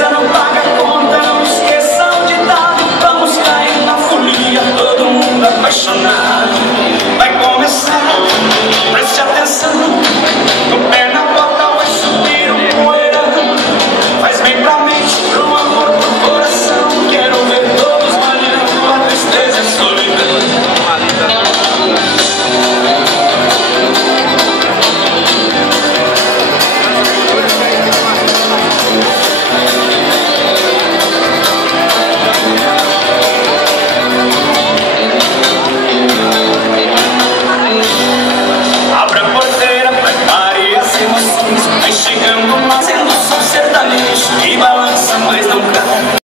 tristeza não paga a conta, não esqueça o ditado. Vamos cair na folia, todo mundo apaixonado. Vai começar, preste atenção. No pé na bota vai subir um poeirão. Faz bem pra mente, pro amor, pro coração. Quero ver todos malhando a tristeza e a solidão. Abra a porteira, prepare as emoções. Vai chegando, fazendo som sertanejo que balança, mas não cai.